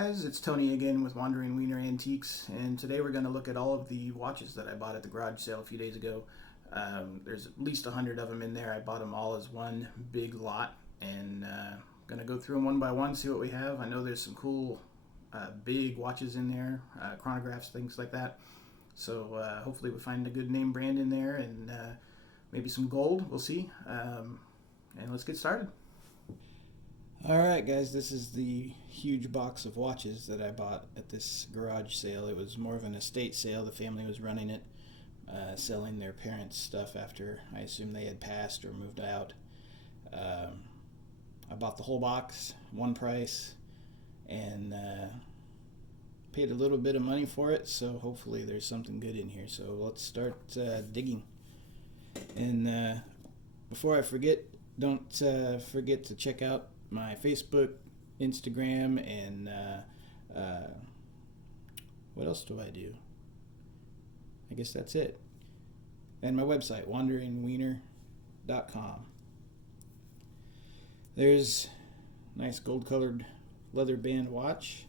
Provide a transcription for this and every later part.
guys, it's Tony again with Wandering Wiener Antiques, and today we're going to look at all of the watches that I bought at the garage sale a few days ago. There's at least 100 of them in there. I bought them all as one big lot, and going to go through them one by one, see what we have. I know there's some cool big watches in there, chronographs, things like that. So hopefully we find a good name brand in there, and maybe some gold, we'll see. And let's get started. Alright guys, this is the huge box of watches that I bought at this garage sale. It was more of an estate sale. The family was running it, selling their parents' stuff after I assume they had passed or moved out. I bought the whole box, one price, and paid a little bit of money for it, so hopefully there's something good in here. So let's start digging. And before I forget, don't forget to check out my Facebook, Instagram, and what else do I do? I guess that's it. And my website, wanderingwiener.com. There's a nice gold-colored leather band watch.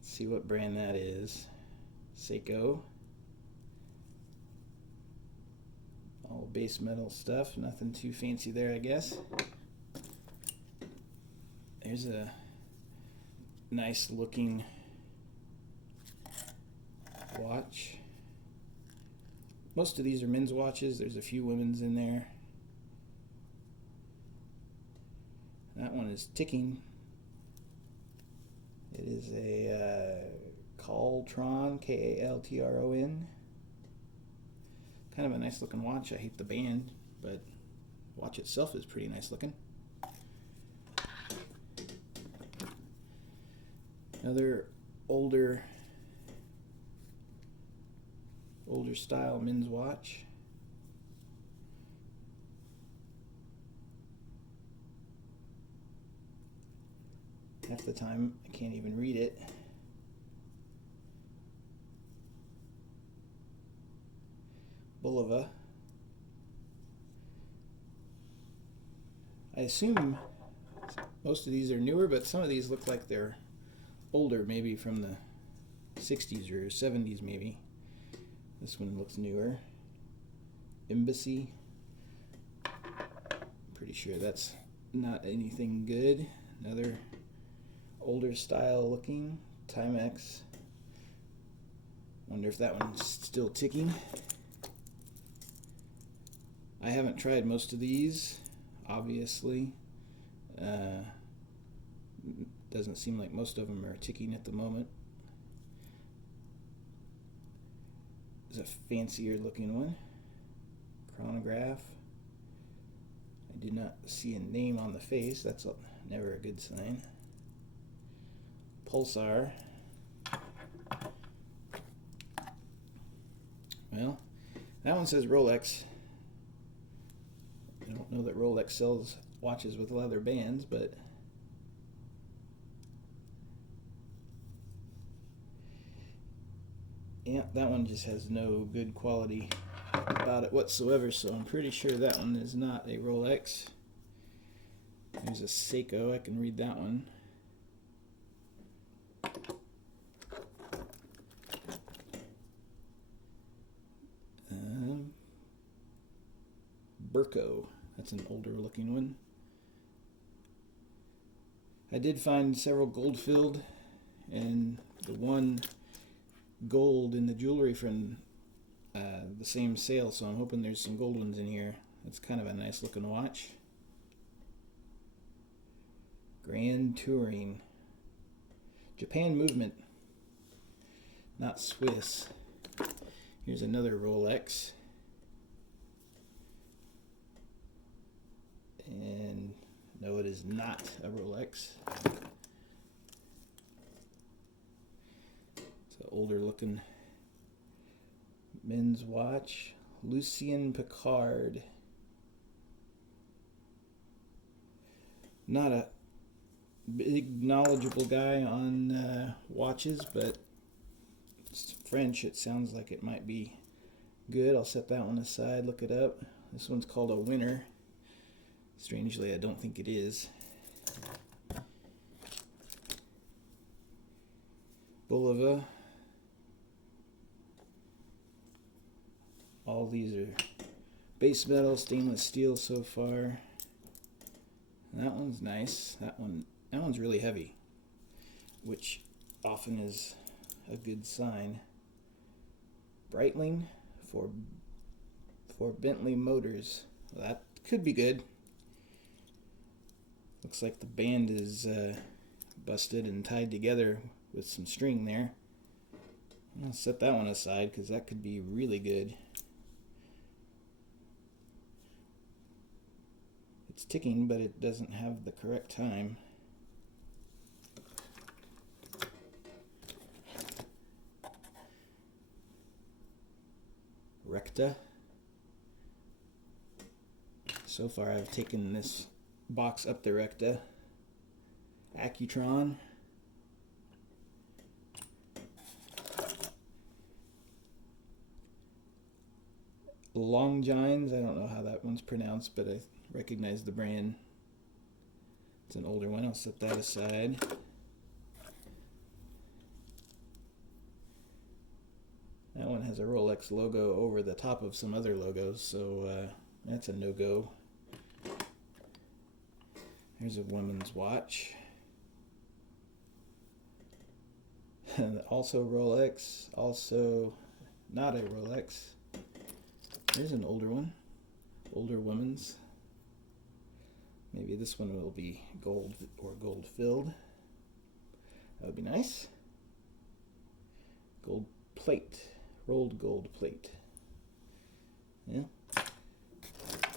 Let's see what brand that is. Seiko. All base metal stuff. Nothing too fancy there, I guess. There's a nice looking watch. Most of these are men's watches. There's a few women's in there. That one is ticking. It is a Kaltron, Kaltron. Kind of a nice looking watch. I hate the band, but the watch itself is pretty nice looking. Another older style men's watch. Half the time I can't even read it. Bulova. I assume most of these are newer, but some of these look like they're older, maybe from the 60s or 70s maybe. This one looks newer. Embassy. Pretty sure that's not anything good. Another older style looking Timex. Wonder if that one's still ticking. I haven't tried most of these, obviously. Doesn't seem like most of them are ticking at the moment. There's a fancier looking one. Chronograph. I did not see a name on the face. That's never a good sign. Pulsar. Well, that one says Rolex. I don't know that Rolex sells watches with leather bands, but yeah, that one just has no good quality about it whatsoever, so I'm pretty sure that one is not a Rolex. There's a Seiko, I can read that one. Burko, that's an older looking one. I did find several gold filled, and the one gold in the jewelry from the same sale, so I'm hoping there's some gold ones in here. That's kind of a nice looking watch. Grand Touring. Japan Movement, not Swiss. Here's another Rolex. And no, it is not a Rolex. It's an older looking men's watch. Lucien Picard. Not a big knowledgeable guy on watches, but it's French. It sounds like it might be good. I'll set that one aside, look it up. This one's called a Winner. Strangely, I don't think it is. Bulova. All these are base metal, stainless steel so far. That one's nice. That one's really heavy, which often is a good sign. Breitling for Bentley Motors. Well, that could be good. Looks like the band is busted and tied together with some string there. I'll set that one aside because that could be really good. It's ticking, but it doesn't have the correct time. Recta. So far I've taken this box up the Recta. Accutron. Longines. I don't know how that one's pronounced, but I recognize the brand. It's an older one. I'll set that aside. That one has a Rolex logo over the top of some other logos, so that's a no-go. Here's a woman's watch. Also Rolex, also not a Rolex. There's an older one, older woman's. Maybe this one will be gold or gold filled. That would be nice. Gold plate, rolled gold plate. Yeah.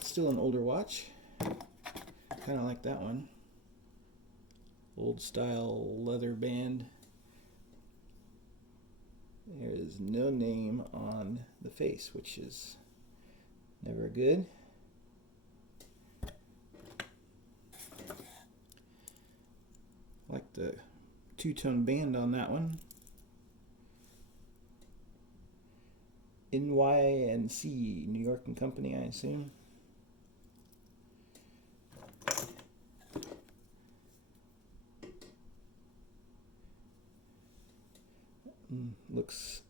Still an older watch. Kind of like that one. Old style leather band. There is no name on the face, which is never good. I like the two-tone band on that one. NY&C, New York and Company, I assume. Looks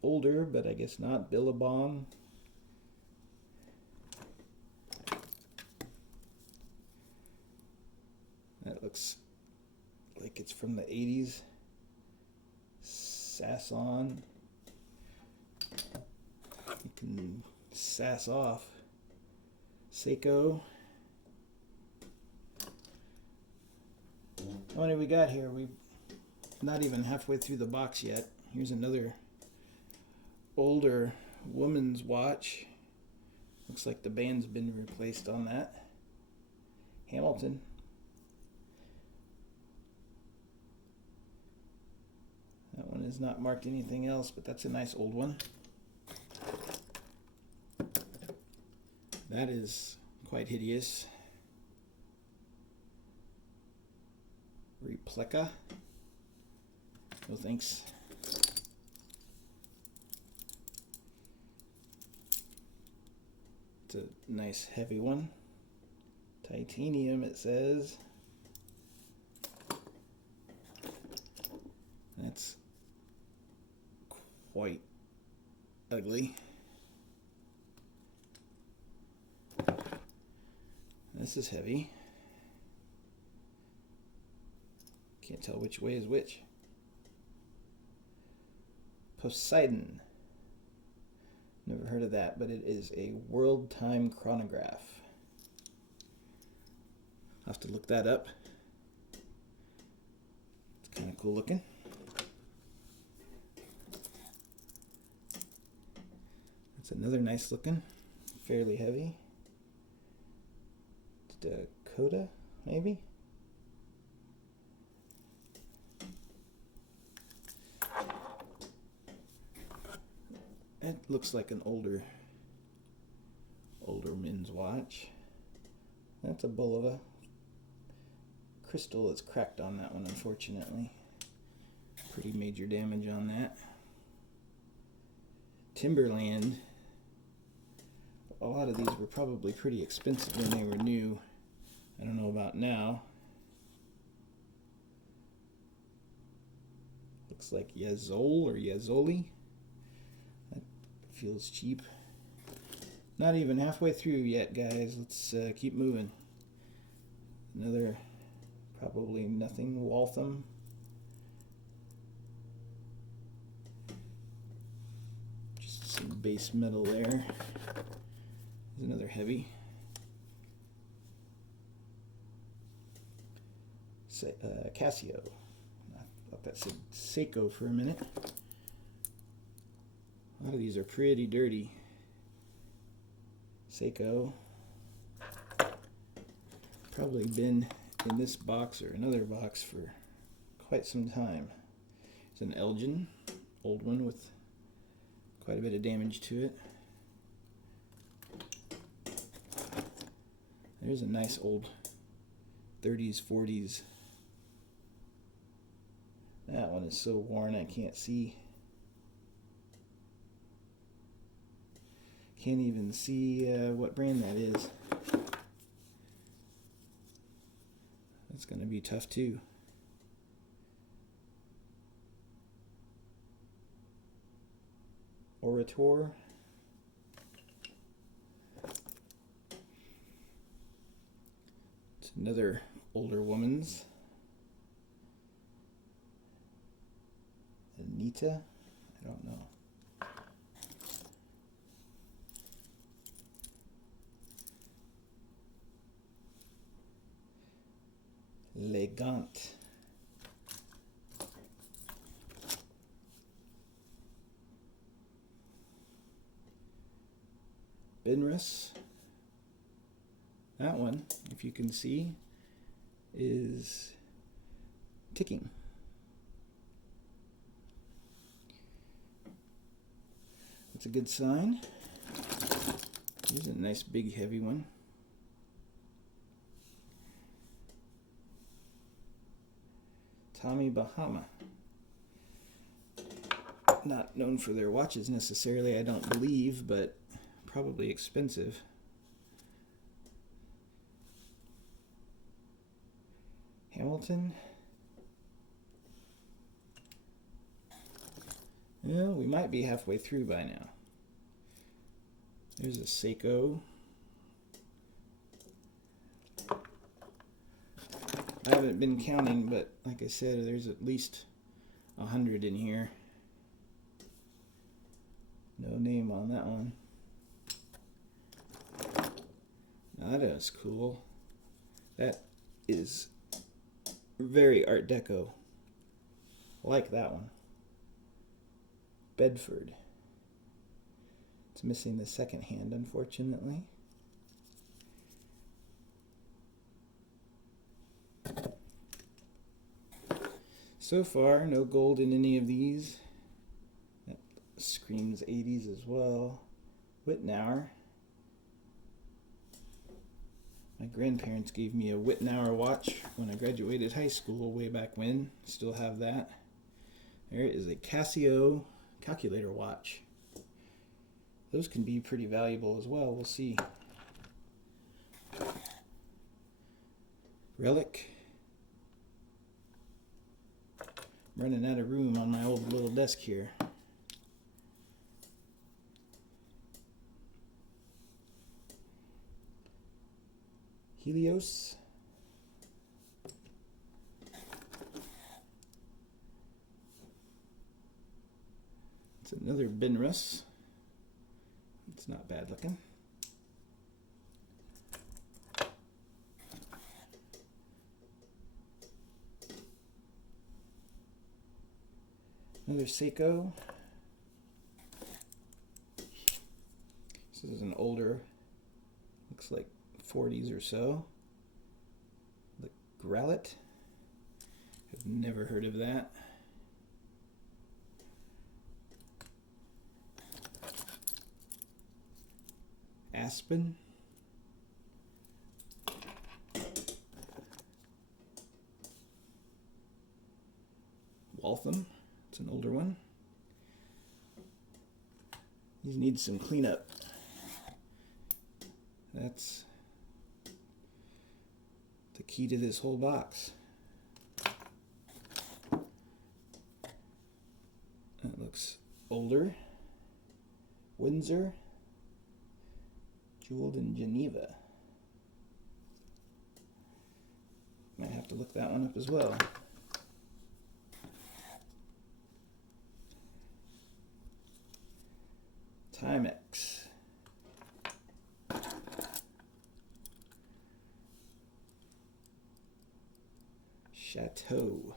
older, but I guess not. Billabong. That looks like it's from the 80s. Sass-on. You can sass off. Seiko. How many we got here? We're not even halfway through the box yet. Here's another older woman's watch. Looks like the band's been replaced on that. Hamilton. That one is not marked anything else, but that's a nice old one. That is quite hideous. Replica. No thanks. It's a nice heavy one. Titanium, it says. That's quite ugly. This is heavy. Can't tell which way is which. Poseidon. Never heard of that, but it is a world time chronograph. I'll have to look that up. It's kind of cool looking. It's another nice looking, fairly heavy. Dakota, maybe? It looks like an older men's watch. That's a Bulova. Crystal is cracked on that one, unfortunately. Pretty major damage on that. Timberland. A lot of these were probably pretty expensive when they were new. I don't know about now. Looks like Yazol or Yazoli. That feels cheap. Not even halfway through yet, guys. Let's keep moving. Another probably nothing Waltham. Just some base metal there. There's another heavy. Casio. I thought that said Seiko for a minute. A lot of these are pretty dirty. Seiko. Probably been in this box or another box for quite some time. It's an Elgin, old one with quite a bit of damage to it. There's a nice old 30s, 40s. That one is so worn I can't see. Can't even see what brand that is. That's going to be tough too. Orator. It's another older woman's. Anita? I don't know. Legant. Benris. That one, if you can see, is ticking. That's a good sign. Here's a nice big heavy one. Tommy Bahama. Not known for their watches necessarily, I don't believe, but probably expensive. Hamilton. Well, we might be halfway through by now. There's a Seiko. I haven't been counting, but like I said, there's at least 100 in here. No name on that one. Now that is cool. That is very Art Deco. I like that one. Bedford. It's missing the second hand, unfortunately. So far, no gold in any of these. That screams 80s as well. Wittnauer. My grandparents gave me a Wittnauer watch when I graduated high school way back when. Still have that. There is a Casio calculator watch. Those can be pretty valuable as well. We'll see. Relic. I'm running out of room on my old little desk here. Helios. It's another Benris. It's not bad looking. Another Seiko. This is an older, looks like 40s or so. The Grallet. I've never heard of that. Aspen. Waltham. It's an older one. These need some cleanup. That's the key to this whole box. older. Windsor. Jeweled in Geneva. Might have to look that one up as well. Timex. Chateau.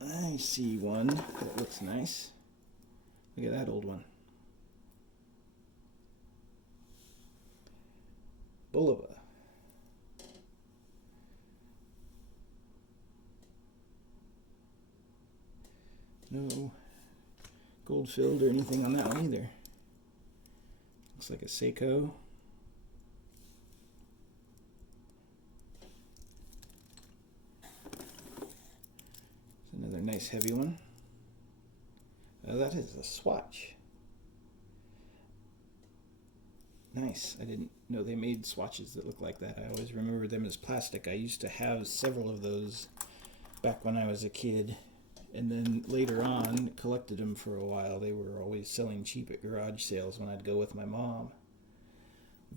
I see one that looks nice. Look at that old one. Bulova. No gold filled or anything on that one either. Looks like a Seiko. Another nice heavy one. That is a swatch. Nice. I didn't know they made swatches that look like that. I always remember them as plastic. I used to have several of those back when I was a kid. And then later on, collected them for a while. They were always selling cheap at garage sales when I'd go with my mom.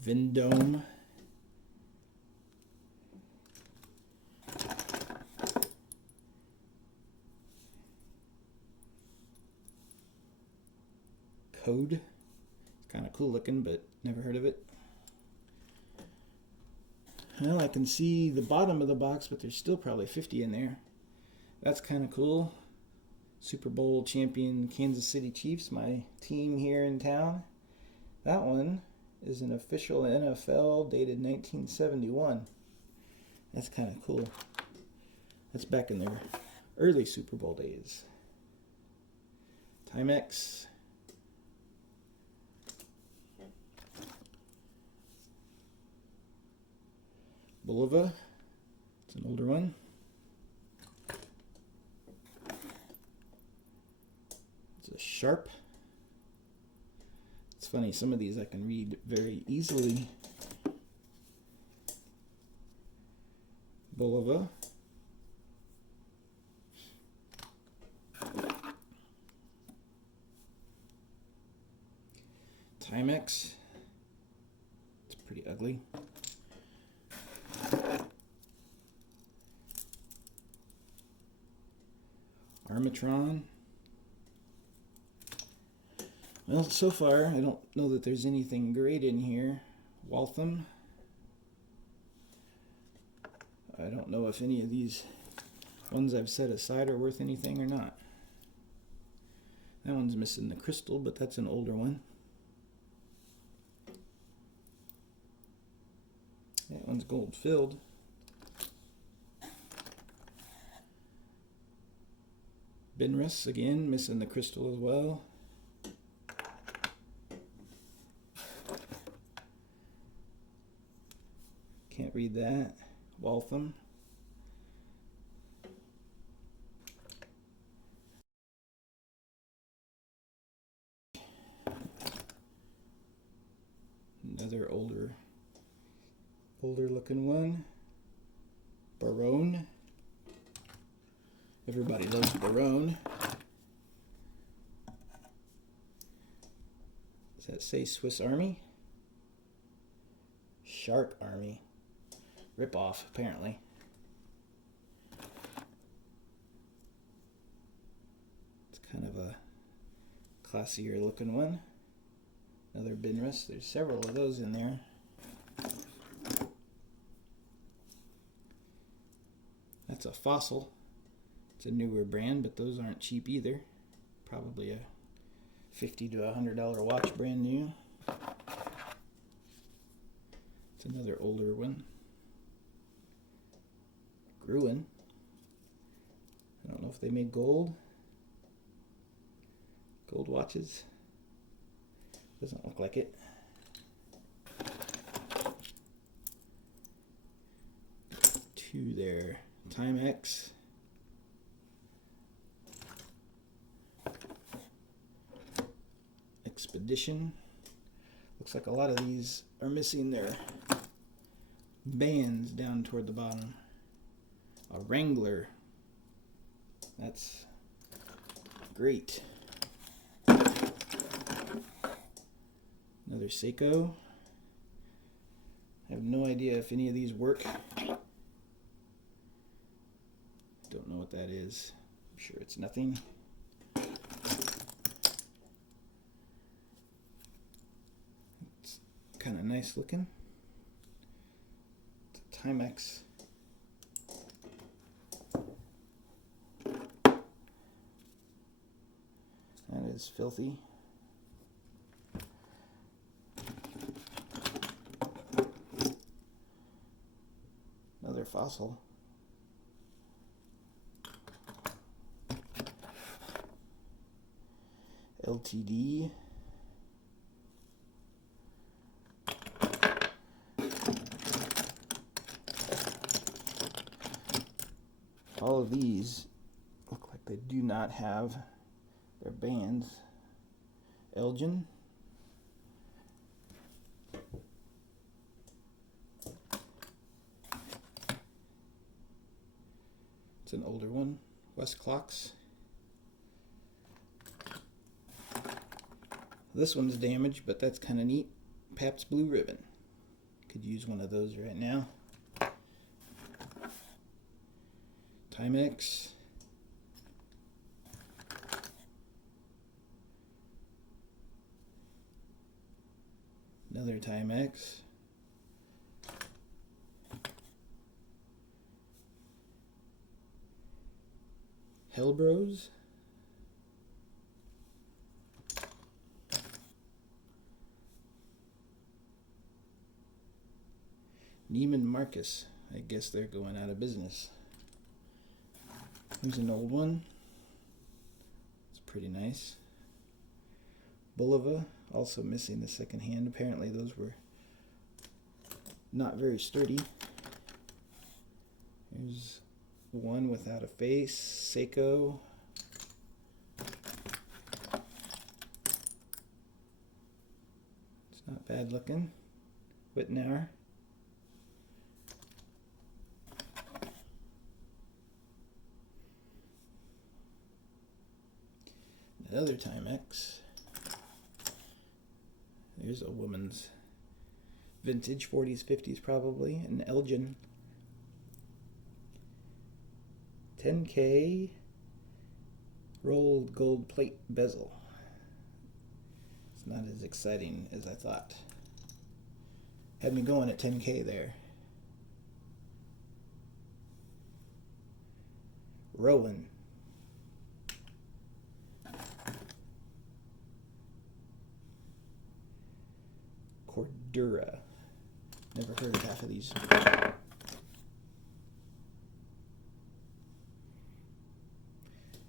Vendome. Code. Kind of cool looking, but never heard of it. Well, I can see the bottom of the box, but there's still probably 50 in there. That's kind of cool. Super Bowl champion Kansas City Chiefs, my team here in town. That one is an official NFL dated 1971. That's kind of cool. That's back in their early Super Bowl days. Timex. Bulova. It's an older one. It's a Sharp. It's funny, some of these I can read very easily. Bulova. Timex. It's pretty ugly. Armatron. Well, so far, I don't know that there's anything great in here. Waltham. I don't know if any of these ones I've set aside are worth anything or not. That one's missing the crystal, but that's an older one. That one's gold filled. Binrus, again, missing the crystal as well. Can't read that. Waltham. Another older looking one. Barone. Everybody loves Barone. Does that say Swiss Army? Shark Army. Rip off, apparently. It's kind of a classier looking one. Another Binrus. There's several of those in there. That's a Fossil. It's a newer brand, but those aren't cheap either. Probably a $50 to $100 watch, brand new. It's another older one. Gruen. I don't know if they made gold. Gold watches. Doesn't look like it. Two there. Timex. Expedition. Looks like a lot of these are missing their bands down toward the bottom. A Wrangler. That's Great. Another Seiko. I have no idea if any of these work. Don't know what that is. I'm sure it's nothing. It's kind of nice looking. It's a Timex. That is filthy. Another fossil. LTD. All of these look like they do not have their bands. Elgin. It's an older one. West Clocks. This one's damaged, but that's kind of neat. Pabst Blue Ribbon. Could use one of those right now. Timex. Another Timex. Hellbros. Neiman Marcus. I guess they're going out of business. Here's an old one. It's pretty nice. Bulova, also missing the second hand. Apparently those were not very sturdy. Here's one without a face. Seiko. It's not bad looking. Whitnauer. Another Timex. There's a woman's vintage 40s, 50s probably. An Elgin. 10K rolled gold plate bezel. It's not as exciting as I thought. Had me going at 10K there. Rowan. Cordura. Never heard of half of these.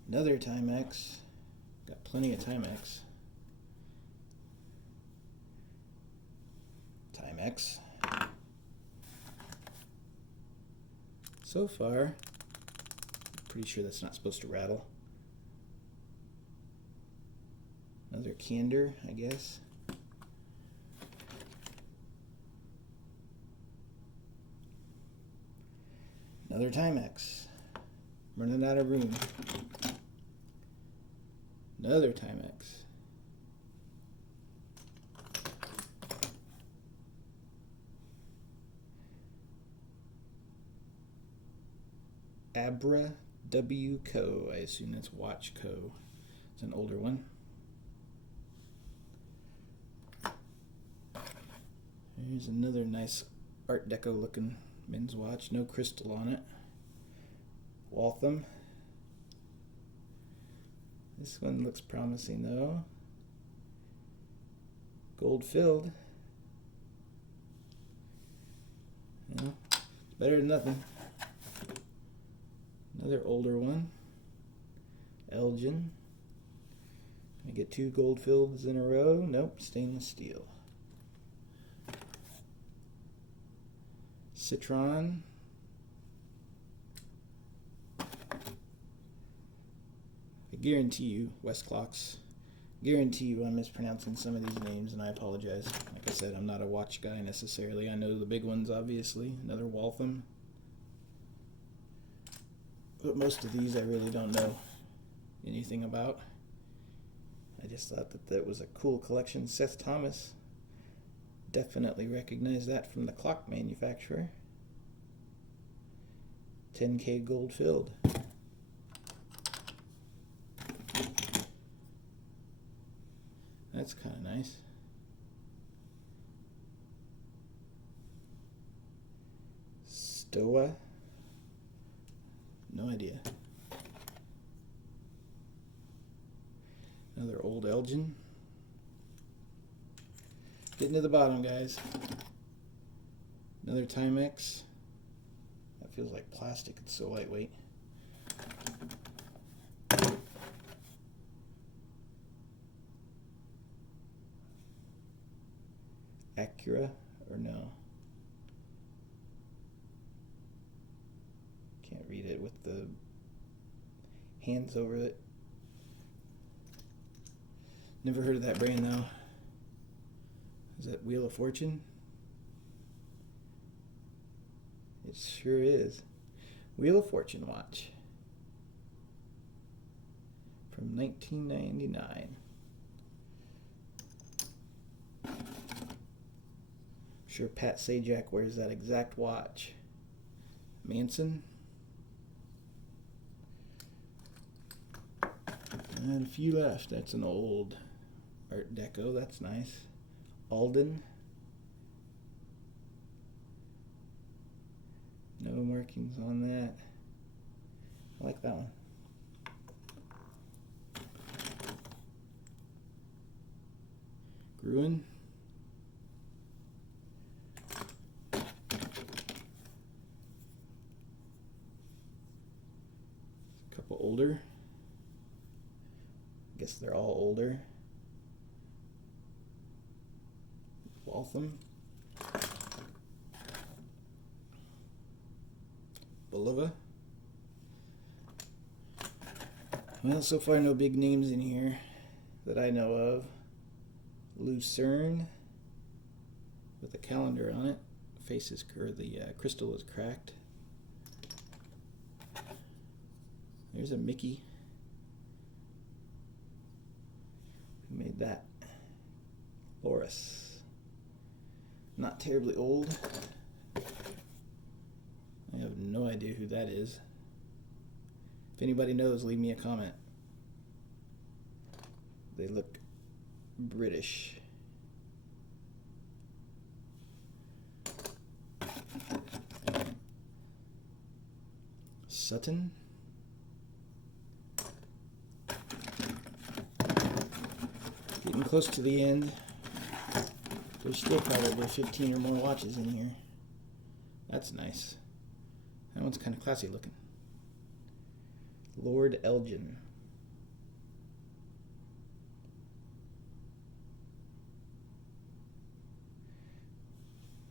Another Timex. Got plenty of Timex. Timex. So far, pretty sure that's not supposed to rattle. Another Candor, I guess. Another Timex. Running out of room. Another Timex. Abra W Co. I assume that's Watch Co. It's an older one. Here's another nice Art Deco looking men's watch. No crystal on it. Waltham. This one looks promising though. Gold filled. Well, it's better than nothing. Another older one. Elgin. I get 2 gold fills in a row. Nope, stainless steel. Citron. I guarantee you, West Clocks, guarantee you I'm mispronouncing some of these names, and I apologize. Like I said, I'm not a watch guy necessarily. I know the big ones, obviously. Another Waltham. But most of these I really don't know anything about. I just thought that that was a cool collection. Seth Thomas, definitely recognize that from the clock manufacturer. 10K gold filled. That's kind of nice. Stoa. No idea. Another old Elgin. Getting to the bottom, guys. Another Timex. That feels like plastic. It's so lightweight. Acura or no? Can't read it with the hands over it. Never heard of that brand though. Is that Wheel of Fortune? It sure is. Wheel of Fortune watch from 1999. I'm sure Pat Sajak wears that exact watch. Manson. And a few left. That's an old Art Deco. That's nice. Alden. No markings on that. I like that one. Gruen. A couple older. I guess they're all older. Waltham. Bulova. Well, so far no big names in here that I know of. Lucerne with a calendar on it. Face is, or the crystal is cracked. There's a Mickey. Who made that? Loris. Not terribly old. I have no idea who that is. If anybody knows, leave me a comment. They look British. Sutton. Getting close to the end. There's still probably 15 or more watches in here. That's nice. That one's kind of classy looking. Lord Elgin.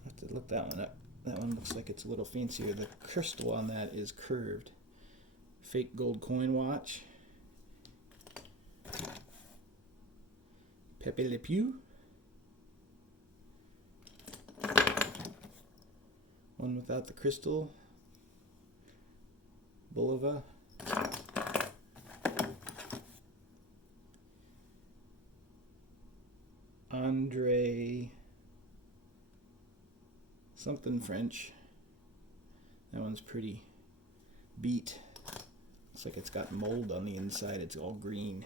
I'll have to look that one up. That one looks like it's a little fancier. The crystal on that is curved. Fake gold coin watch. Pepe Le Pew. One without the crystal. Bulova. Andre something French. That one's pretty beat. Looks like it's got mold on the inside. It's all green.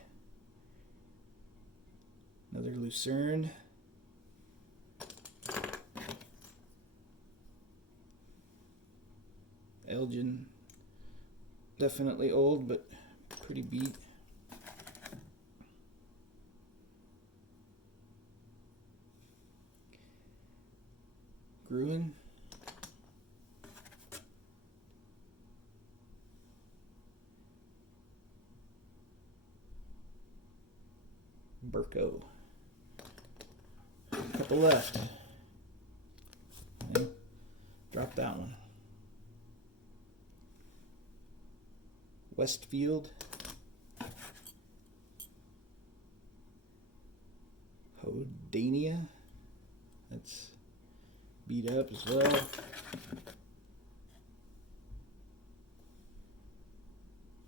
Another Lucerne. Elgin. Definitely old, but pretty beat. Gruen. Burko. A couple left. Okay. Drop that one. Westfield. Hodania. That's beat up as well.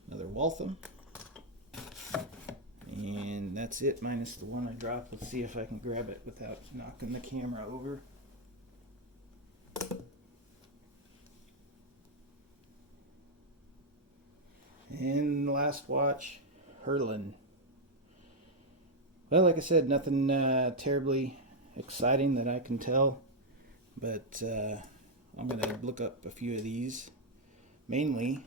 Another Waltham. And And that's it, minus the one I dropped. Let's see if I can grab it without knocking the camera over. And the last watch, Hurlin. Well, like I said, nothing terribly exciting that I can tell, but I'm going to look up a few of these. Mainly,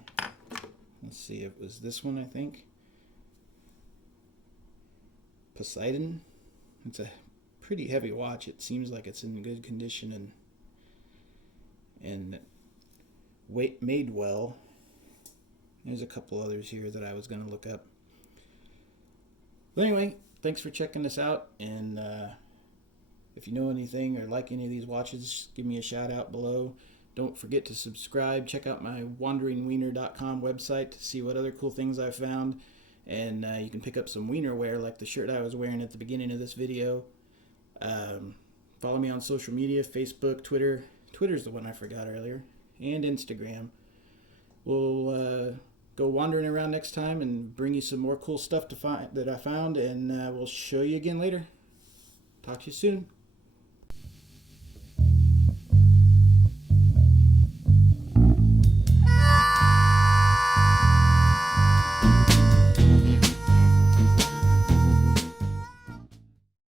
let's see, it was this one, I think. Poseidon. It's a pretty heavy watch. It seems like it's in good condition and made well. There's a couple others here that I was going to look up. But anyway, thanks for checking this out, and if you know anything or like any of these watches, give me a shout out below. Don't forget to subscribe. Check out my wanderingwiener.com website to see what other cool things I've found, and you can pick up some wiener wear like the shirt I was wearing at the beginning of this video. Follow me on social media, Facebook, Twitter. Twitter's the one I forgot earlier, and Instagram. We'll go wandering around next time and bring you some more cool stuff that I found, and we'll show you again later. Talk to you soon.